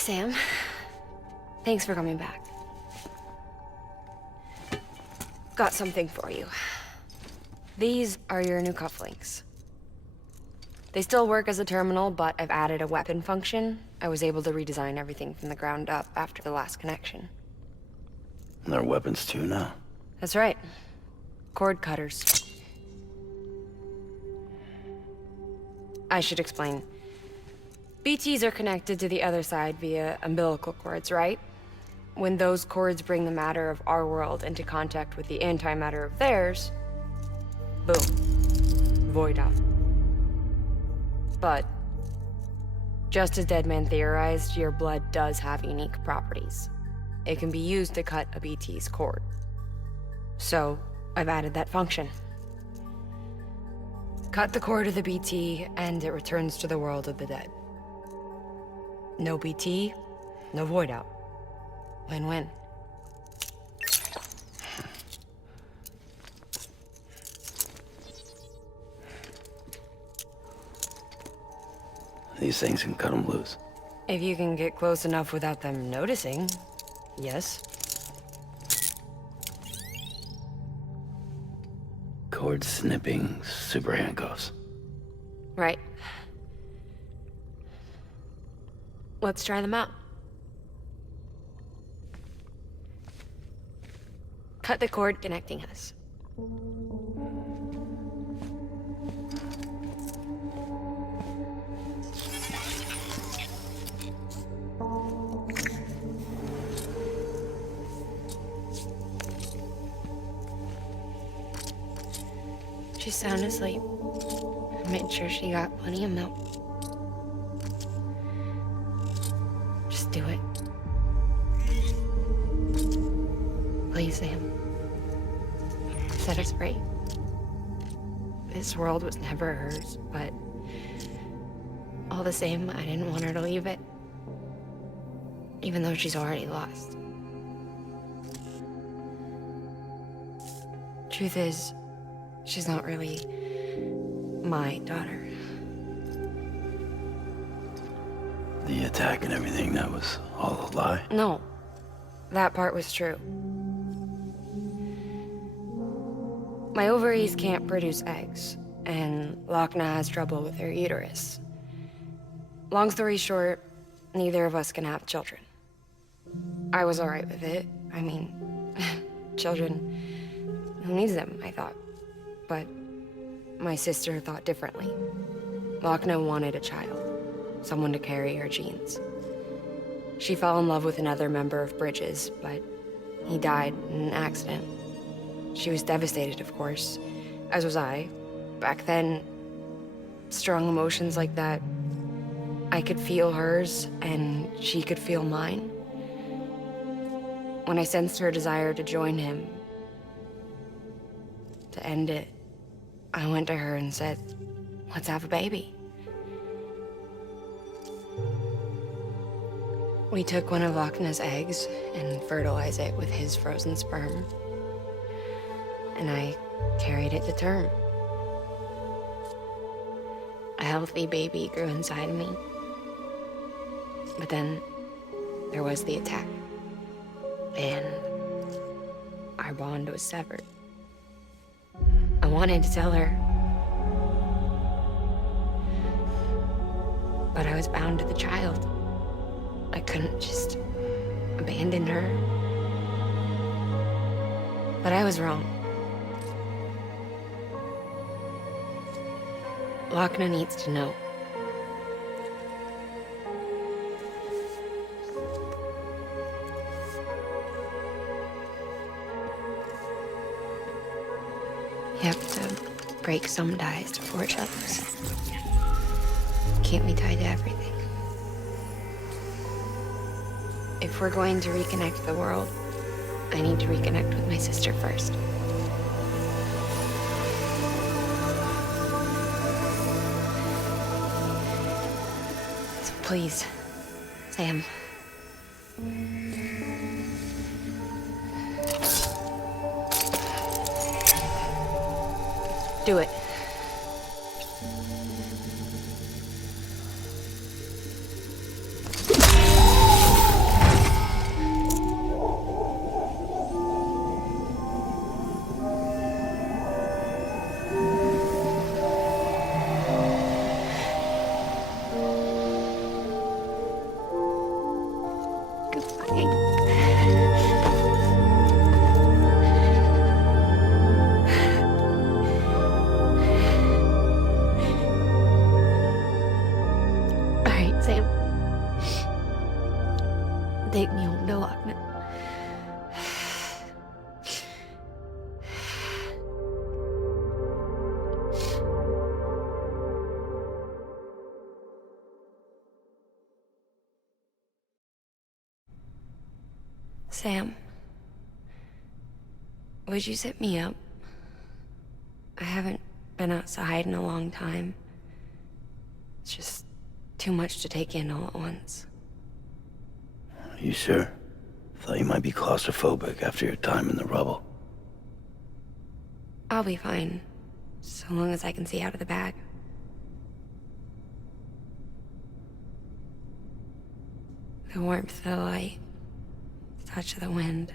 Sam. Thanks for coming back. Got something for you. These are your new cufflinks. They still work as a terminal, but I've added a weapon function. I was able to redesign everything from the ground up after the last connection. And they're weapons too now. That's right. Cord cutters. I should explain. BTs are connected to the other side via umbilical cords, right? When those cords bring the matter of our world into contact with the antimatter of theirs, boom. Void out. But, just as Deadman theorized, your blood does have unique properties. It can be used to cut a BT's cord. So, I've added that function. Cut the cord of the BT, and it returns to the world of the dead. No BT, no void out. Win-win. These things can cut them loose. If you can get close enough without them noticing, yes. Cord snipping, super handcuffs. Right. Let's try them out. Cut the cord connecting us. She's sound asleep. I made sure she got plenty of milk. Just do it. Please, Sam. Set us free. This world was never hers, but all the same, I didn't want her to leave it. Even though she's already lost. Truth is, she's not really my daughter. The attack and everything, that was all a lie? No, that part was true. My ovaries can't produce eggs, and LOCKNE has trouble with her uterus. Long story short, neither of us can have children. I was alright with it. I mean, children, who needs them, I thought. But my sister thought differently. LOCKNE wanted a child, someone to carry her genes. She fell in love with another member of Bridges, but he died in an accident. She was devastated, of course, as was I. Back then, strong emotions like that, I could feel hers, and she could feel mine. When I sensed her desire to join him, to end it, I went to her and said, let's have a baby. We took one of LOCKNE's eggs and fertilized it with his frozen sperm. And I carried it to term. A healthy baby grew inside of me. But then there was the attack. And our bond was severed. I wanted to tell her, but I was bound to the child. I couldn't just abandon her. But I was wrong. LOCKNE needs to know. You have to break some ties to forge others. Can't be tied to everything. If we're going to reconnect the world, I need to reconnect with my sister first. So please, Sam. Do it. Sam, would you sit me up? I haven't been outside in a long time. It's just too much to take in all at once. You sure? Thought you might be claustrophobic after your time in the rubble. I'll be fine, so long as I can see out of the bag. The warmth of the light, the touch of the wind,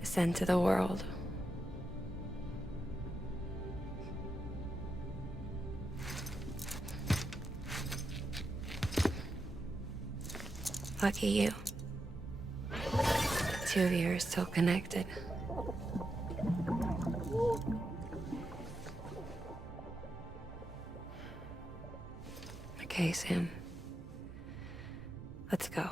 the scent of the world. Lucky you. The two of you are still connected. Okay, Sam. Let's go.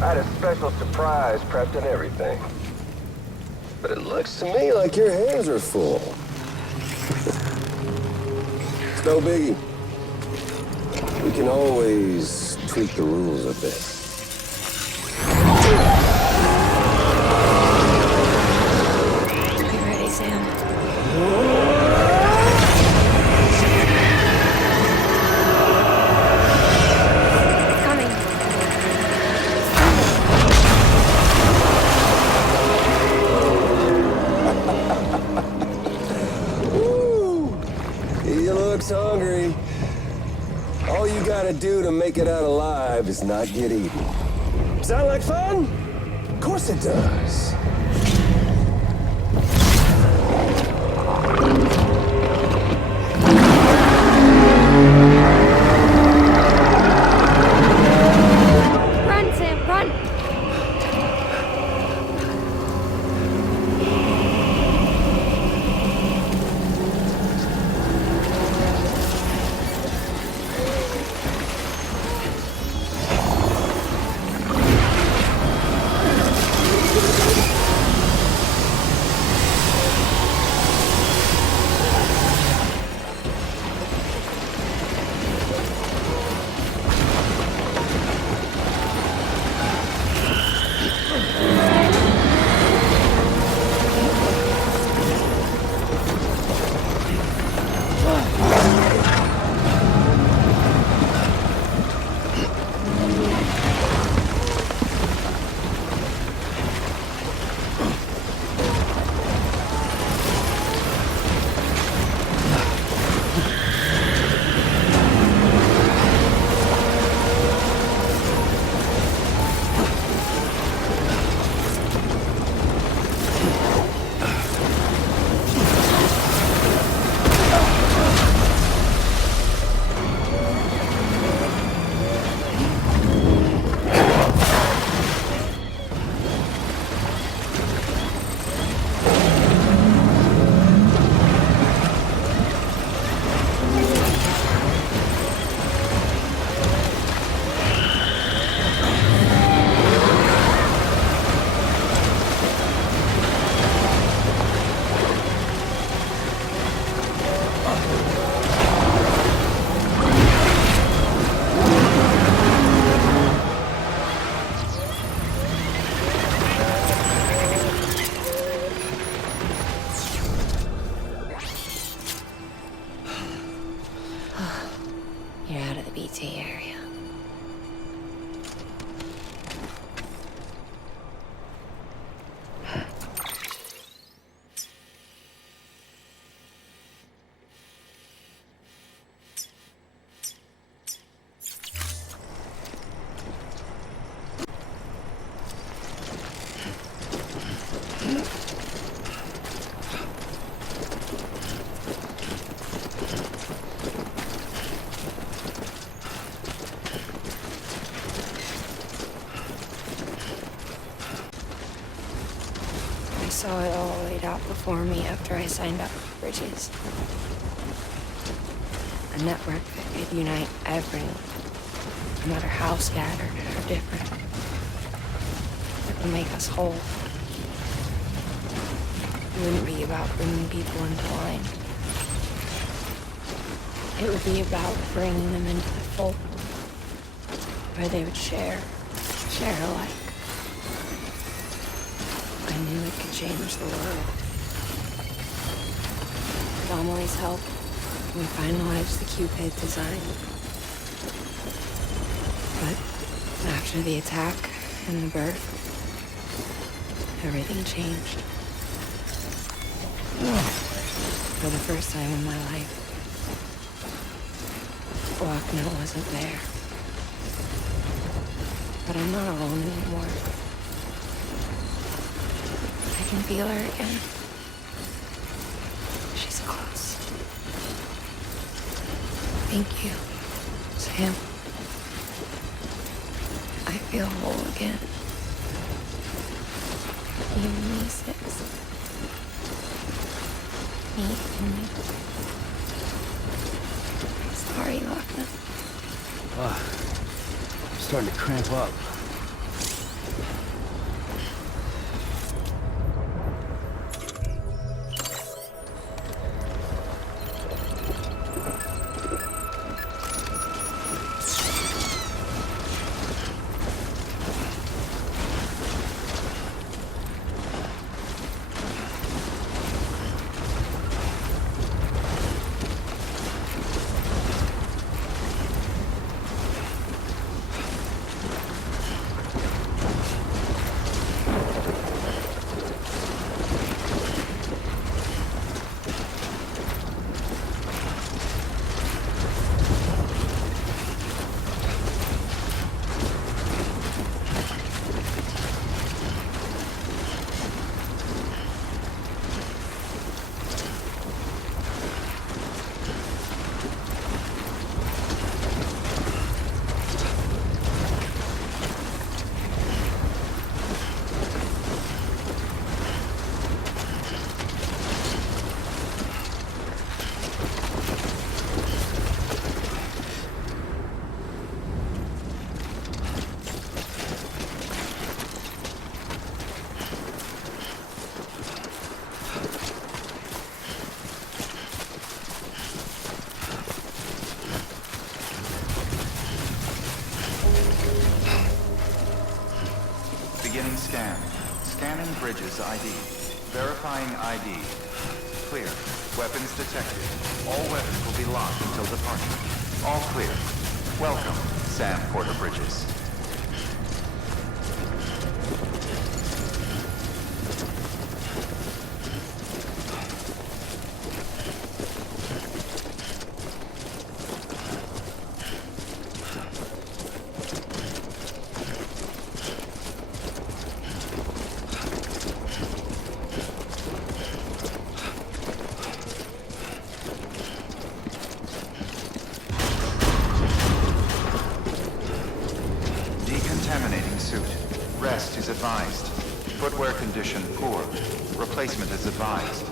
I had a special surprise prepped and everything. But it looks to me like your hands are full. It's no biggie. We can always tweak the rules a bit. You ready, Sam? Coming. He looks hungry. All you gotta do to make it out alive is not get eaten. Sound like fun? Of course it does. Run, Sam, run! You're out of the BT area. out before me after I signed up for Bridges. A network that could unite everyone, no matter how scattered or different. It would make us whole. It wouldn't be about bringing people into line. It would be about bringing them into the fold, where they would share alike. I knew it could change the world. With Amelie's help, we finalized the Cupid design. But after the attack and the birth, everything changed. For the first time in my life, LOCKNE wasn't there. But I'm not alone anymore. I can feel her again. She's close. Thank you, Sam. I feel whole again. Even me, Six. Me and me. Sorry, LOCKNE. I'm starting to cramp up. Beginning scan. Scanning Bridges ID. Verifying ID. Clear. Weapons detected. All weapons will be locked until departure. All clear. Welcome, Sam Porter Bridges. Decontaminating suit. Rest is advised. Footwear condition poor. Replacement is advised.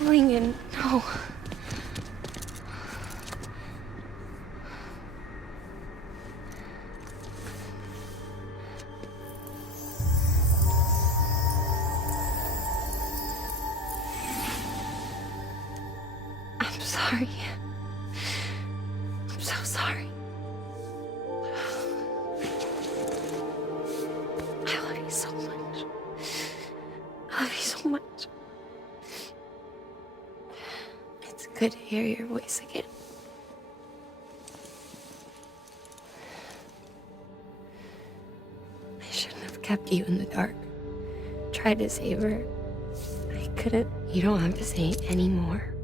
Lincoln, no. I'm sorry. I'm so sorry. I love you so much. I love you so much. It's good to hear your voice again. kept you in the dark. Tried to save her. I couldn't. You don't have to say it anymore.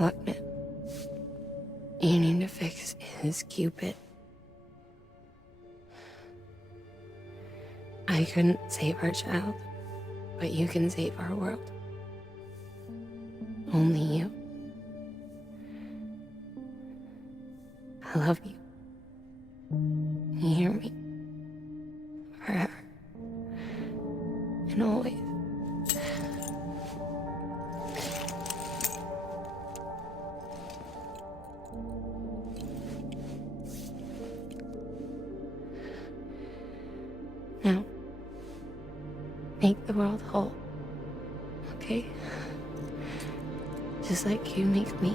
LOCKNE. You need to fix his Cupid. I couldn't save our child, but you can save our world. Only you. I love you. You hear me? Forever. And always. Now, make the world whole, okay? Just like you make me.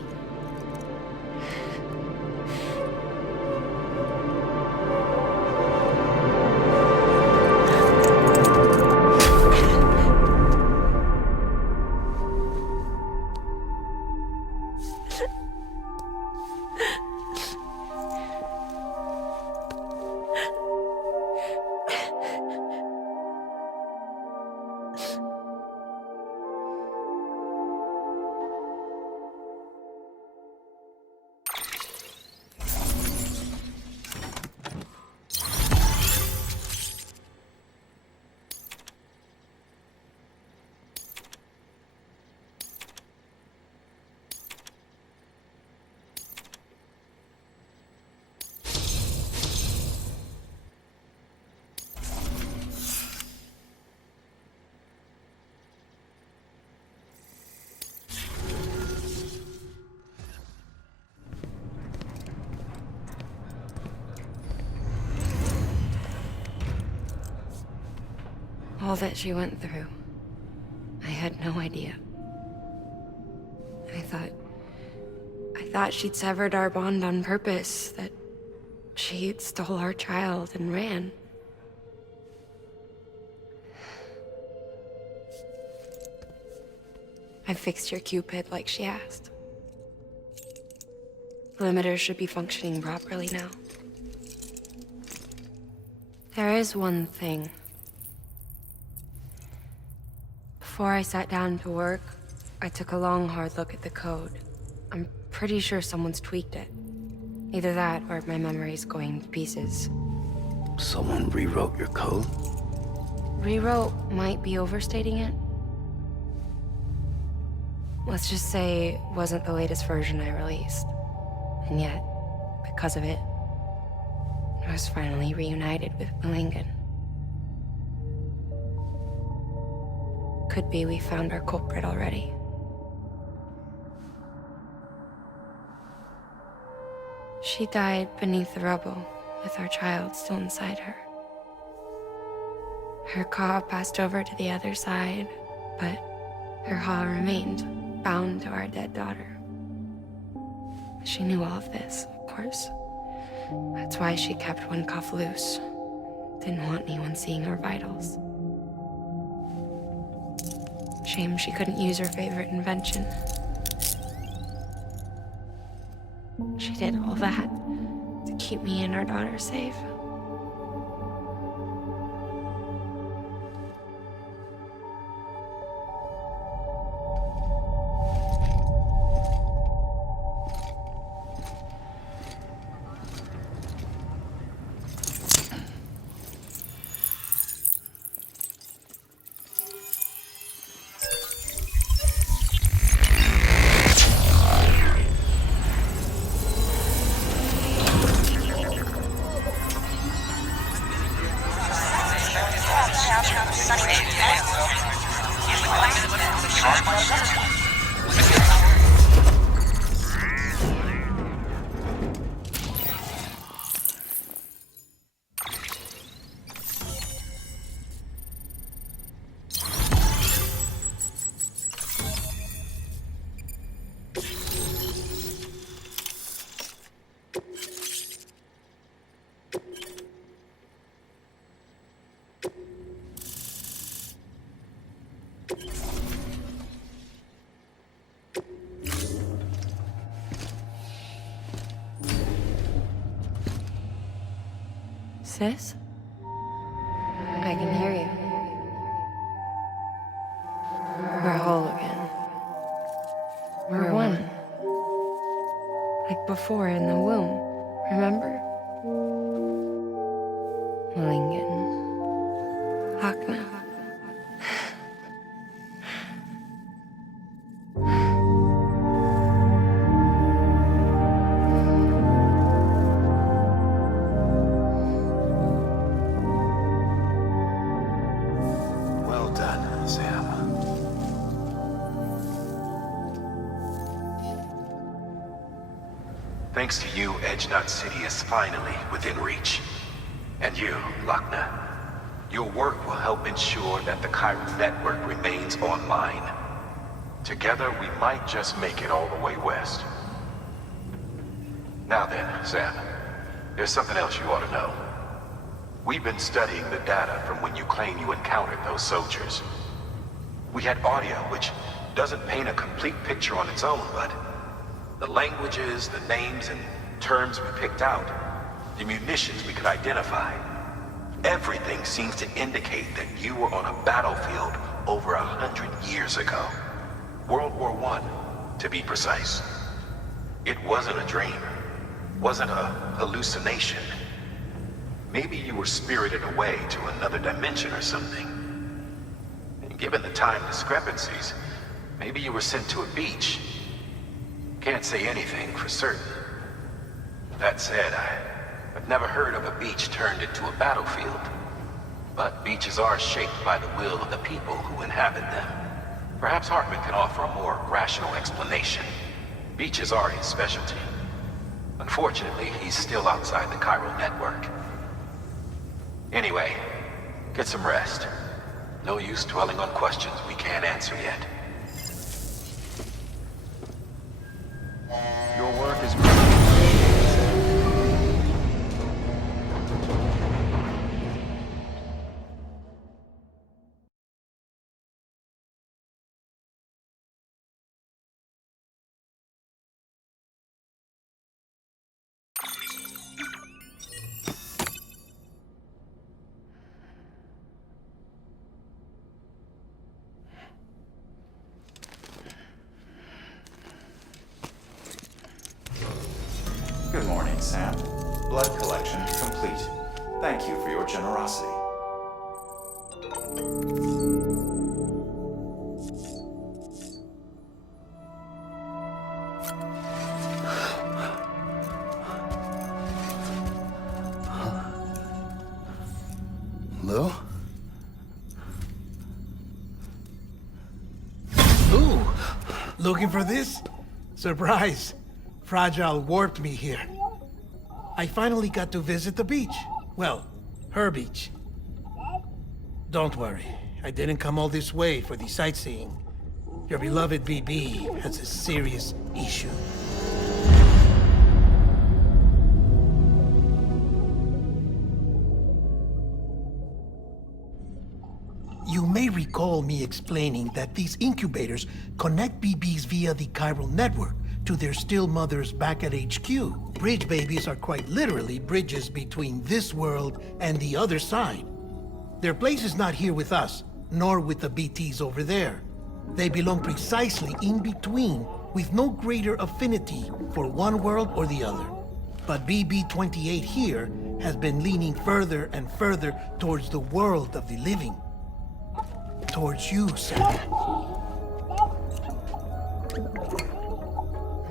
All that she went through, I had no idea. I thought she'd severed our bond on purpose, that she stole our child and ran. I fixed your Cupid like she asked. The limiter should be functioning properly now. There is one thing. Before I sat down to work, I took a long, hard look at the code. I'm pretty sure someone's tweaked it. Either that, or my memory's going to pieces. Someone rewrote your code? Rewrote might be overstating it. Let's just say it wasn't the latest version I released. And yet, because of it, I was finally reunited with Lincoln. Could be we found our culprit already. She died beneath the rubble, with our child still inside her. Her caw passed over to the other side, but her haw remained, bound to our dead daughter. She knew all of this, of course. That's why she kept one cuff loose. Didn't want anyone seeing her vitals. Shame she couldn't use her favorite invention. She did all that to keep me and our daughter safe. Sis? I can hear you. We're whole again. We're one. Like before in the womb, remember? Lingen. LOCKNE. Well done, Sam. Thanks to you, Edgenut City is finally within reach. And you, LOCKNE, your work will help ensure that the chiral network remains online. Together, we might just make it all the way west. Now then, Sam, there's something else you ought to know. We've been studying the data from when you claim you encountered those soldiers. We had audio which doesn't paint a complete picture on its own, but the languages, the names, and terms we picked out, the munitions we could identify, everything seems to indicate that you were on a battlefield over 100 years ago. World War I, to be precise. It wasn't a dream, wasn't a hallucination. Maybe you were spirited away to another dimension or something. And given the time discrepancies, maybe you were sent to a beach. Can't say anything for certain. That said, I've never heard of a beach turned into a battlefield. But beaches are shaped by the will of the people who inhabit them. Perhaps Hartman can offer a more rational explanation. Beaches are his specialty. Unfortunately, he's still outside the chiral network. Anyway, get some rest. No use dwelling on questions we can't answer yet. Your work is greatly appreciated. Good morning, Sam. Blood collection complete. Thank you for your generosity. Lou? Ooh, looking for this? Surprise. Fragile warped me here. I finally got to visit the beach. Well, her beach. Don't worry, I didn't come all this way for the sightseeing. Your beloved BB has a serious issue. You may recall me explaining that these incubators connect BBs via the chiral network to their still mothers back at HQ. Bridge babies are quite literally bridges between this world and the other side. Their place is not here with us, nor with the BTs over there. They belong precisely in between, with no greater affinity for one world or the other. But BB-28 here has been leaning further and further towards the world of the living. Towards you, Sam.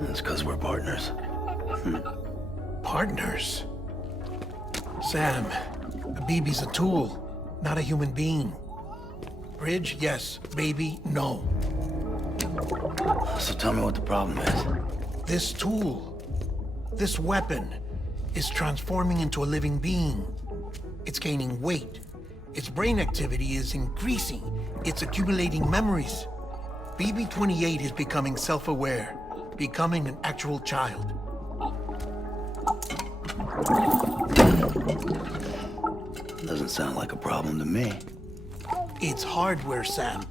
It's because we're partners. Partners? Sam, a BB's a tool, not a human being. Bridge, yes. Baby, no. So tell me what the problem is. This tool, this weapon, is transforming into a living being. It's gaining weight. Its brain activity is increasing. It's accumulating memories. BB-28 is becoming self-aware, becoming an actual child. Doesn't sound like a problem to me. It's hardware, Sam.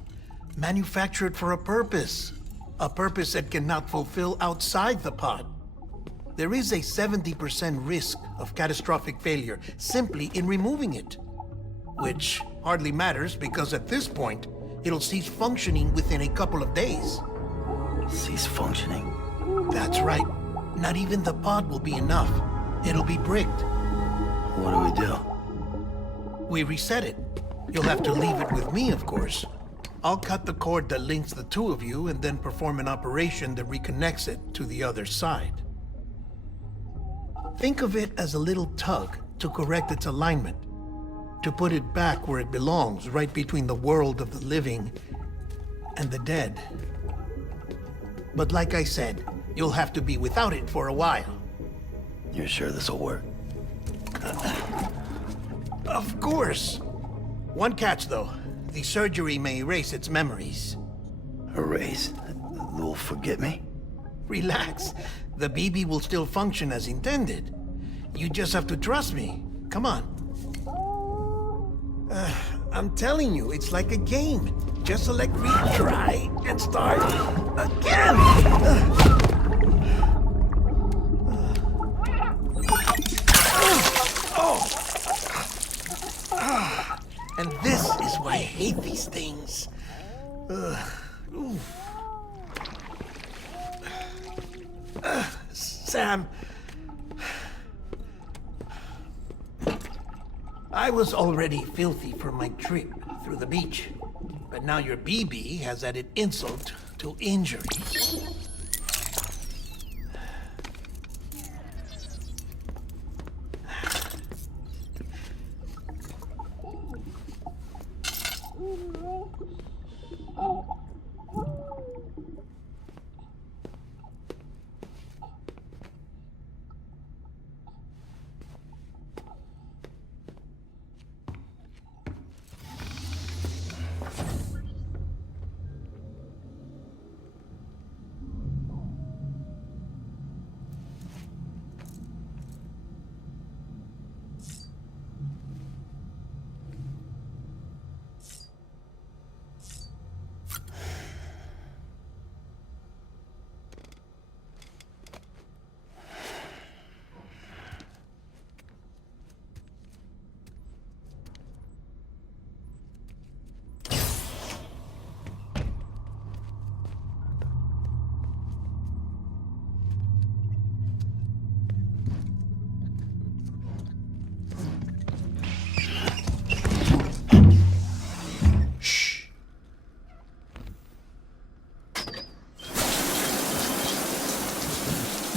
Manufactured for a purpose. A purpose it cannot fulfill outside the pod. there is a 70% risk of catastrophic failure simply in removing it. Which hardly matters because at this point, it'll cease functioning within a couple of days. Cease functioning? That's right. Not even the pod will be enough. It'll be bricked. What do we do? We reset it. You'll have to leave it with me, of course. I'll cut the cord that links the two of you and then perform an operation that reconnects it to the other side. Think of it as a little tug to correct its alignment, to put it back where it belongs, right between the world of the living and the dead. But like I said, you'll have to be without it for a while. You're sure this'll work? Of course. One catch, though. The surgery may erase its memories. Erase? They'll forget me? Relax. The BB will still function as intended. You just have to trust me. Come on. I'm telling you, it's like a game. Just select retry and start again. And this is why I hate these things. Sam, I was already filthy from my trip through the beach, but now your BB has added insult to injury.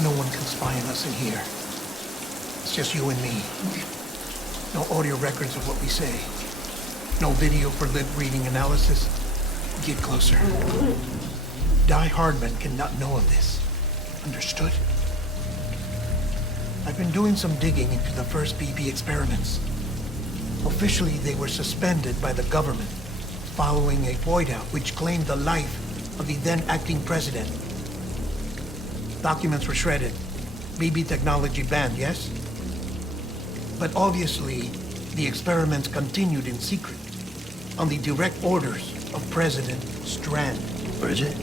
No one can spy on us in here. It's just you and me. No audio records of what we say. No video for lip reading analysis. Get closer. Die Hardman cannot know of this. Understood? I've been doing some digging into the first BB experiments. Officially, they were suspended by the government following a void out which claimed the life of the then acting president. Documents were shredded. BB technology banned, yes? But obviously, the experiments continued in secret, on the direct orders of President Strand. Bridget?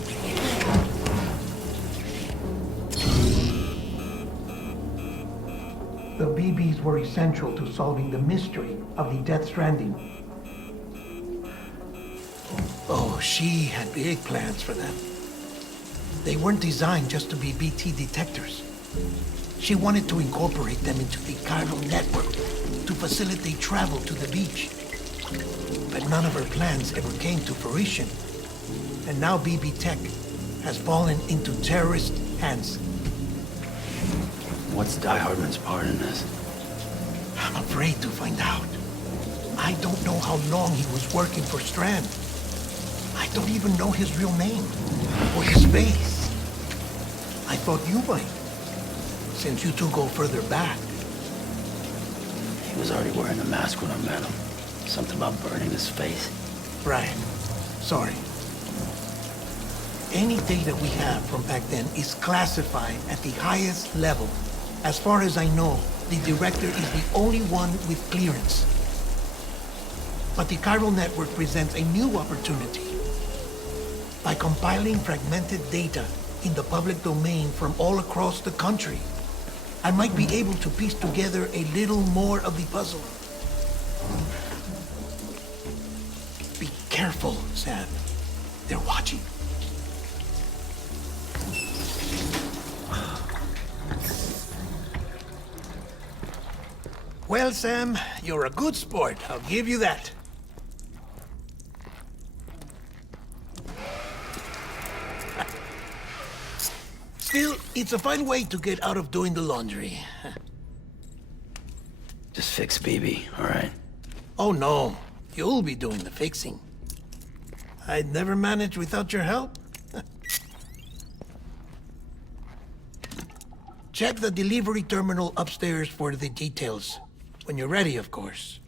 The BBs were essential to solving the mystery of the Death Stranding. Oh, she had big plans for them. They weren't designed just to be BT detectors. She wanted to incorporate them into the chiral network to facilitate travel to the beach. But none of her plans ever came to fruition. And now BB Tech has fallen into terrorist hands. What's Die Hardman's part in this? I'm afraid to find out. I don't know how long he was working for Strand. I don't even know his real name or his face. I thought you might, since you two go further back. He was already wearing a mask when I met him. Something about burning his face. Right. Sorry. Any data we have from back then is classified at the highest level. As far as I know, the director is the only one with clearance. But the chiral network presents a new opportunity. By compiling fragmented data in the public domain from all across the country, I might be able to piece together a little more of the puzzle. Be careful, Sam. They're watching. Well, Sam, you're a good sport. I'll give you that. Still, it's a fine way to get out of doing the laundry. Just fix BB, all right? Oh, no. You'll be doing the fixing. I'd never manage without your help. Check the delivery terminal upstairs for the details. When you're ready, of course.